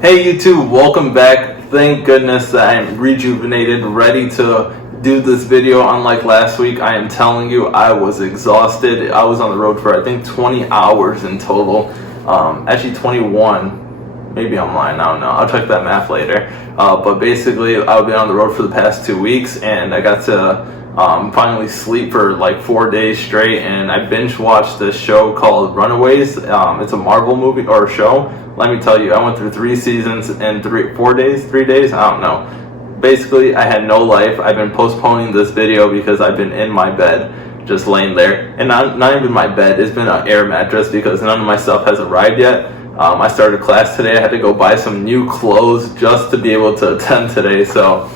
Hey YouTube, welcome back. Thank goodness that I am rejuvenated, ready to do this video. Unlike last week, I am telling you, I was exhausted. I was on the road for I think 20 hours in total. Actually 21. Maybe I'm lying, I don't know. I'll check that math later. But basically, I've been on the road for the past 2 weeks, and I got to finally sleep for like 4 days straight, and I binge watched this show called Runaways. It's a Marvel movie or show. Let me tell you, I went through 3 seasons in 3 days, I don't know. Basically, I had no life. I've been postponing this video because I've been in my bed, just laying there. And not even my bed, it's been an air mattress because none of my stuff has arrived yet. I started class today. I had to go buy some new clothes just to be able to attend today. So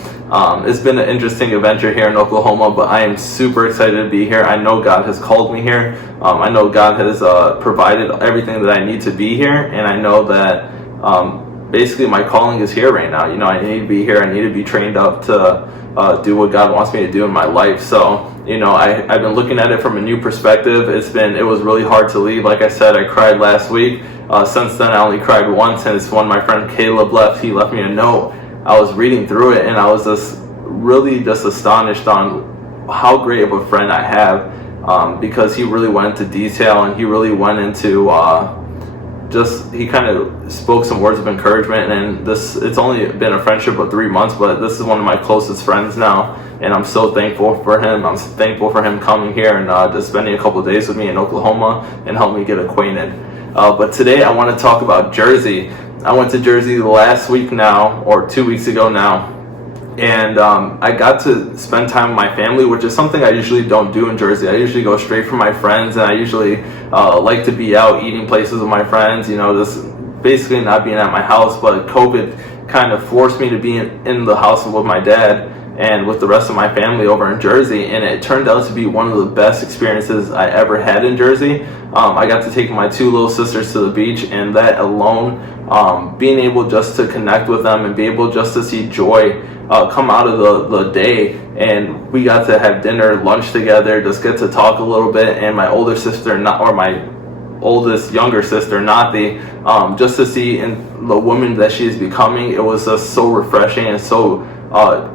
it's been an interesting adventure here in Oklahoma, but I am super excited to be here. I know God has called me here. I know God has provided everything that I need to be here, and I know that basically my calling is here right now. You know, I need to be here. I need to be trained up to do what God wants me to do in my life. So, you know, I've been looking at it from a new perspective. It was really hard to leave. Like I said, I cried last week. Since then, I only cried once, and it's when my friend Caleb left. He left me a note. I was reading through it, and I was just really astonished on how great of a friend I have, because he really went into detail, and he really went into he kind of spoke some words of encouragement. And it's only been a friendship of 3 months, but this is one of my closest friends now, and I'm so thankful for him. I'm thankful for him coming here and just spending a couple of days with me in Oklahoma and help me get acquainted. But today I want to talk about Jersey. I went to Jersey last week now, or 2 weeks ago now, and I got to spend time with my family, which is something I usually don't do in Jersey. I usually go straight for my friends, and I usually like to be out eating places with my friends, you know, just basically not being at my house. But COVID kind of forced me to be in the house with my dad and with the rest of my family over in Jersey, and it turned out to be one of the best experiences I ever had in Jersey. I got to take my 2 little sisters to the beach, and that alone, being able just to connect with them and be able just to see joy come out of the day. And we got to have dinner, lunch together, just get to talk a little bit. And my older sister, my oldest younger sister, Nathi, just to see in the woman that she is becoming, it was just so refreshing and so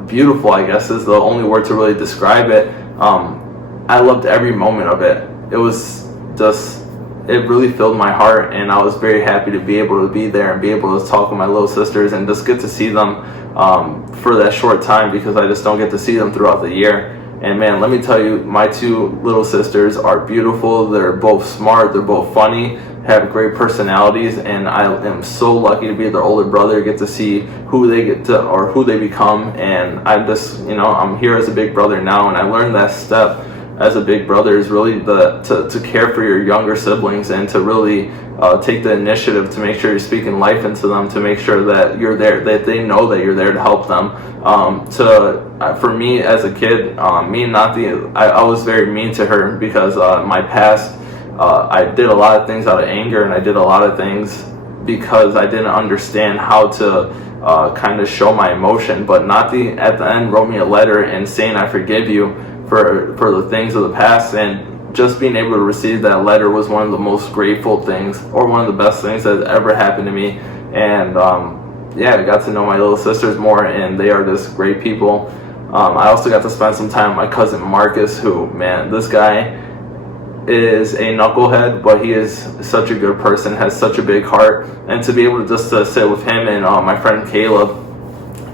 beautiful, I guess is the only word to really describe it. I loved every moment of it. It was just, it really filled my heart, and I was very happy to be able to be there and be able to talk with my little sisters and just get to see them for that short time, because I just don't get to see them throughout the year. And man, let me tell you, my 2 little sisters are beautiful. They're both smart, they're both funny, have great personalities, and I am so lucky to be their older brother, get to see who they become. And I'm just, you know, I'm here as a big brother now, and I learned that step as a big brother is really to care for your younger siblings, and to really take the initiative to make sure you're speaking life into them, to make sure that you're there, that they know that you're there to help them. For me as a kid, me and Nathi, I was very mean to her because my past, I did a lot of things out of anger, and I did a lot of things because I didn't understand how to kind of show my emotion. But Nathi at the end wrote me a letter and saying, "I forgive you for the things of the past." And just being able to receive that letter was one of the most grateful things, or one of the best things that ever happened to me. And yeah, I got to know my little sisters more, and they are just great people. I also got to spend some time with my cousin Marcus, who, man, this guy is a knucklehead, but he is such a good person, has such a big heart. And to be able to just sit with him and my friend Caleb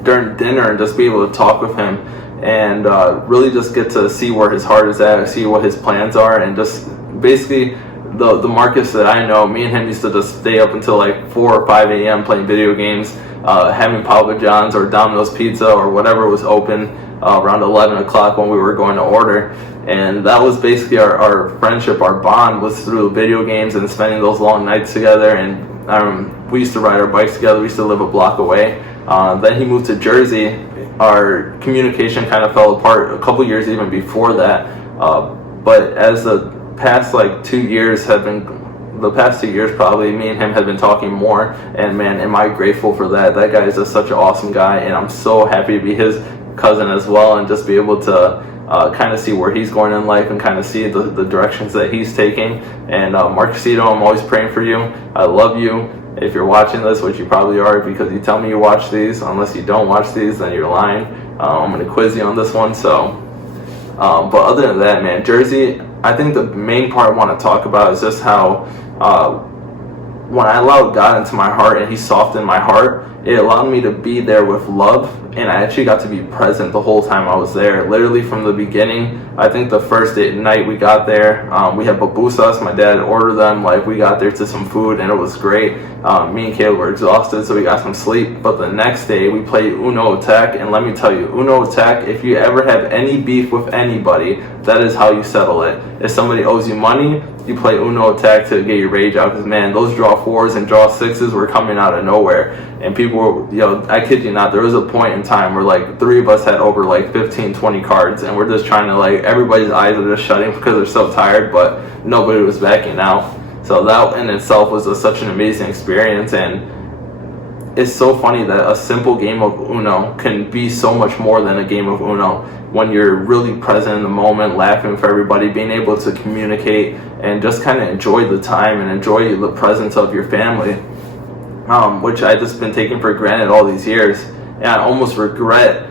during dinner and just be able to talk with him, and really just get to see where his heart is at, see what his plans are. And just basically the Marcus that I know, me and him used to just stay up until like 4 or 5 a.m. playing video games, having Papa John's or Domino's Pizza or whatever was open around 11 o'clock when we were going to order. And that was basically our friendship, our bond was through video games and spending those long nights together. And we used to ride our bikes together. We used to live a block away. Then he moved to Jersey. Our communication kind of fell apart a couple years even before that. But as the past like 2 years probably, me and him have been talking more. And man, am I grateful for that. That guy is just such an awesome guy, and I'm so happy to be his cousin as well, and just be able to kind of see where he's going in life and kind of see the directions that he's taking. And Marcusito, I'm always praying for you. I love you. If you're watching this, which you probably are because you tell me you watch these, unless you don't watch these, then you're lying. I'm going to quiz you on this one. So, but other than that, man, Jersey, I think the main part I want to talk about is just how when I allowed God into my heart and He softened my heart, it allowed me to be there with love, and I actually got to be present the whole time I was there, literally from the beginning. I think the first night we got there, we had pupusas. My dad ordered them. Like, we got there to some food, and it was great. Me and Caleb were exhausted, so we got some sleep. But the next day, we played Uno Attack, and let me tell you, Uno Attack, if you ever have any beef with anybody, that is how you settle it. If somebody owes you money, you play Uno Attack to get your rage out, because, man, those draw 4s and draw 6s were coming out of nowhere. And people were, I kid you not, there was a point in time where, like, 3 of us had over, like, 15, 20 cards, and we're just trying to, like, everybody's eyes are just shutting because they're so tired, but nobody was backing out. So that in itself was such an amazing experience, and it's so funny that a simple game of Uno can be so much more than a game of Uno when you're really present in the moment, laughing with everybody, being able to communicate, and just kind of enjoy the time and enjoy the presence of your family, which I just been taking for granted all these years. And I almost regret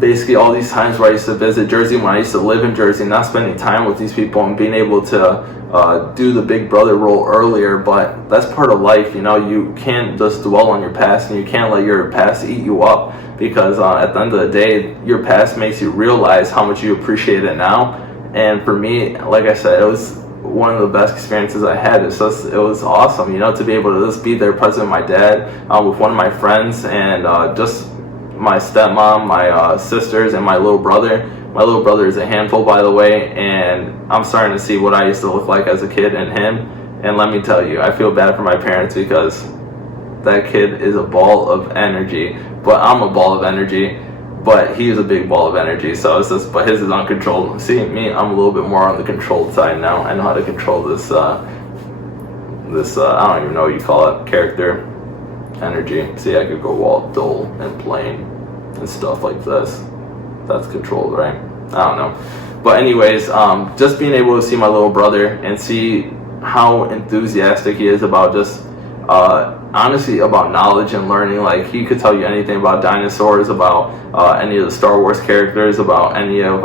basically all these times where I used to visit Jersey, when I used to live in Jersey, not spending time with these people and being able to do the big brother role earlier. But that's part of life, you can't just dwell on your past, and you can't let your past eat you up, because at the end of the day, your past makes you realize how much you appreciate it now. And for me, like I said, it was one of the best experiences I had. It was awesome, to be able to just be there present with my dad, with one of my friends, and just my stepmom, my sisters, and my little brother. My little brother is a handful, by the way, and I'm starting to see what I used to look like as a kid in him. And let me tell you, I feel bad for my parents, because that kid is a ball of energy. But I'm a ball of energy, but he's a big ball of energy. So it's just, but his is uncontrolled. See, me, I'm a little bit more on the controlled side now. I know how to control this, I don't even know what you call it, character energy. See, I could go all dull and plain and stuff like this. That's controlled, right? I don't know. But anyways, just being able to see my little brother and see how enthusiastic he is about just honestly about knowledge and learning. Like, he could tell you anything about dinosaurs, about any of the Star Wars characters, about any of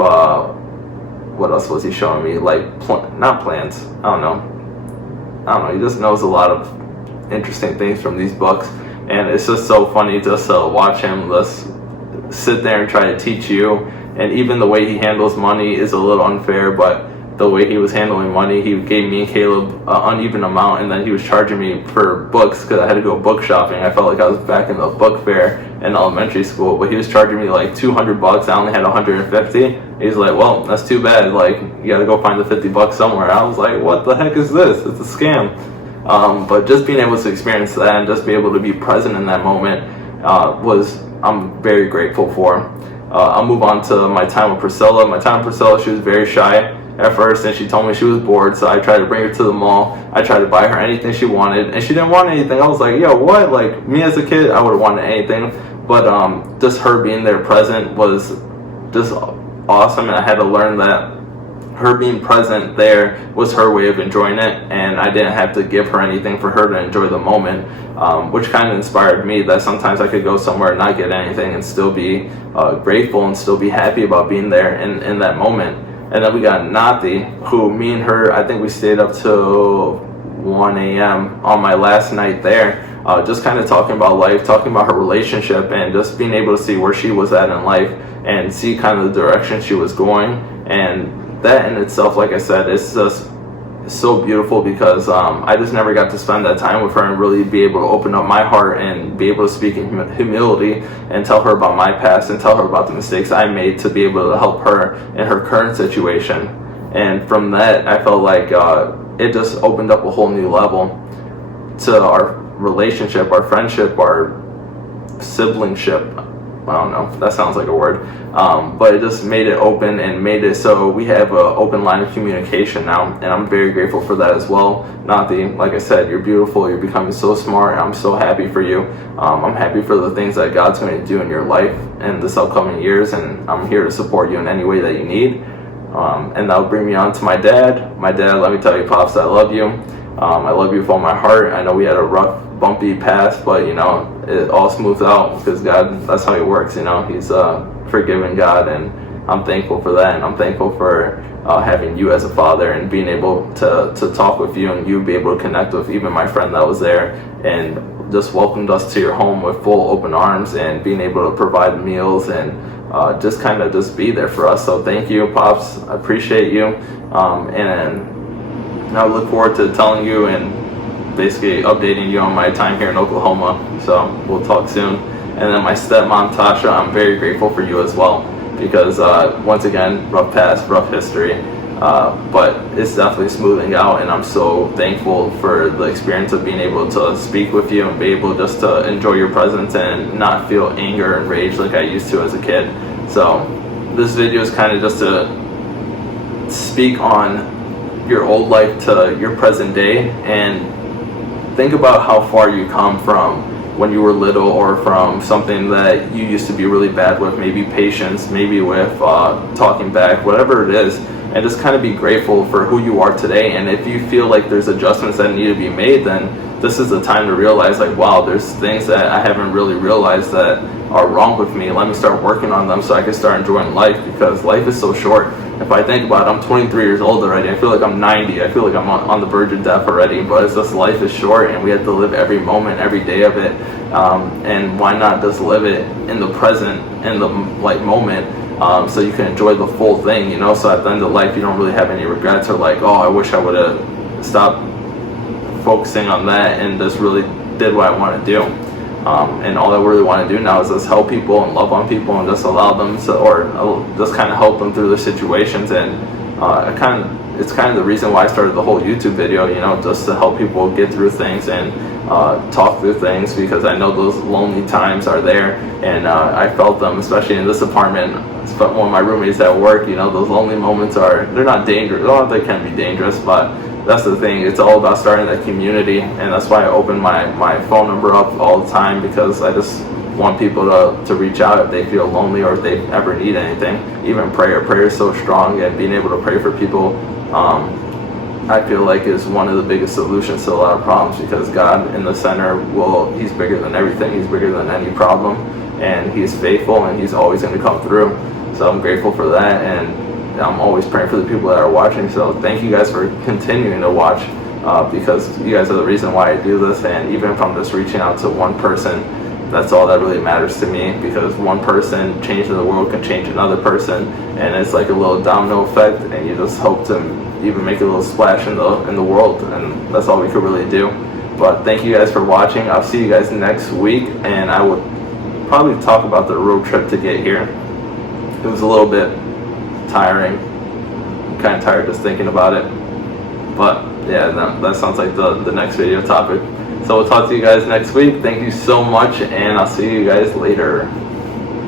what else was he showing me? Like, not plants. I don't know. He just knows a lot of interesting things from these books, and it's just so funny just to watch him just sit there and try to teach you. And even the way he handles money is a little unfair, but the way he was handling money, he gave me and Caleb an uneven amount, and then he was charging me for books because I had to go book shopping. I felt like I was back in the book fair in elementary school, but he was charging me like $200. I only had 150. He's like, well, that's too bad. Like, you got to go find the $50 somewhere. I was like, what the heck is this? It's a scam. But just being able to experience that and just be able to be present in that moment I'm very grateful for. I'll move on to my time with Priscilla. My time with Priscilla, she was very shy at first, and she told me she was bored, so I tried to bring her to the mall. I tried to buy her anything she wanted, and she didn't want anything. I was like, yo, what? Like, me as a kid, I would have wanted anything, but just her being there present was just awesome, and I had to learn that her being present there was her way of enjoying it, and I didn't have to give her anything for her to enjoy the moment, which kind of inspired me that sometimes I could go somewhere and not get anything and still be grateful and still be happy about being there in that moment. And then we got Nati, who me and her, I think we stayed up till 1 a.m. on my last night there, just kind of talking about life, talking about her relationship, and just being able to see where she was at in life and see kind of the direction she was going. And that in itself, like I said, it's just so beautiful, because I just never got to spend that time with her and really be able to open up my heart and be able to speak in humility and tell her about my past and tell her about the mistakes I made to be able to help her in her current situation. And from that, I felt like it just opened up a whole new level to our relationship, our friendship, our siblingship. I don't know, that sounds like a word, but it just made it open and made it so we have an open line of communication now, and I'm very grateful for that as well. Nati, like I said, you're beautiful, you're becoming so smart, and I'm so happy for you. I'm happy for the things that God's going to do in your life in this upcoming years, and I'm here to support you in any way that you need. And that'll bring me on to my dad. My dad, let me tell you, Pops, I love you. I love you with all my heart. I know we had a rough, bumpy past, but you know, it all smooths out because God, that's how He works. You know, He's a forgiving God, and I'm thankful for that. And I'm thankful for having you as a father and being able to talk with you, and you be able to connect with even my friend that was there and just welcomed us to your home with full open arms, and being able to provide meals and just kind of just be there for us. So thank you, Pops. I appreciate you. And I look forward to telling you and basically updating you on my time here in Oklahoma. So we'll talk soon. And then my stepmom, Tasha, I'm very grateful for you as well, because once again, rough past, rough history, but it's definitely smoothing out, and I'm so thankful for the experience of being able to speak with you and be able just to enjoy your presence and not feel anger and rage like I used to as a kid. So this video is kind of just to speak on your old life to your present day, and think about how far you come from when you were little, or from something that you used to be really bad with, maybe patience, maybe with talking back, whatever it is, and just kind of be grateful for who you are today. And if you feel like there's adjustments that need to be made, then this is the time to realize, like, wow, there's things that I haven't really realized that are wrong with me. Let me start working on them so I can start enjoying life, because life is so short. If I think about it, I'm 23 years old already. I feel like I'm 90. I feel like I'm on the verge of death already, but it's just, life is short, and we have to live every moment, every day of it. And why not just live it in the present, in the moment, so you can enjoy the full thing, you know? So at the end of life, you don't really have any regrets, or like, oh, I wish I would have stopped focusing on that and just really did what I want to do. And all I really want to do now is just help people and love on people, and just allow them to, or just kind of help them through their situations. And it's kind of the reason why I started the whole YouTube video, you know, just to help people get through things and talk through things, because I know those lonely times are there, and I felt them, especially in this apartment. But one of my roommates at work, you know, those lonely moments they're not dangerous. Oh, they can be dangerous, but that's the thing. It's all about starting that community, and that's why I open my phone number up all the time, because I just want people to reach out if they feel lonely, or if they ever need anything. Even prayer is so strong, and being able to pray for people, I feel like is one of the biggest solutions to a lot of problems, because God in the center, He's bigger than everything. He's bigger than any problem, and He's faithful, and He's always going to come through. So I'm grateful for that, and I'm always praying for the people that are watching. So thank you guys for continuing to watch, because you guys are the reason why I do this. And even if I'm just reaching out to one person, that's all that really matters to me, because one person changing the world can change another person, and it's like a little domino effect, and you just hope to even make a little splash in the world, and that's all we could really do. But thank you guys for watching. I'll see you guys next week, and I would probably talk about the road trip to get here. It was a little bit tiring. I'm kind of tired just thinking about it, but yeah, that sounds like the next video topic. So we'll talk to you guys next week. Thank you so much, and I'll see you guys later.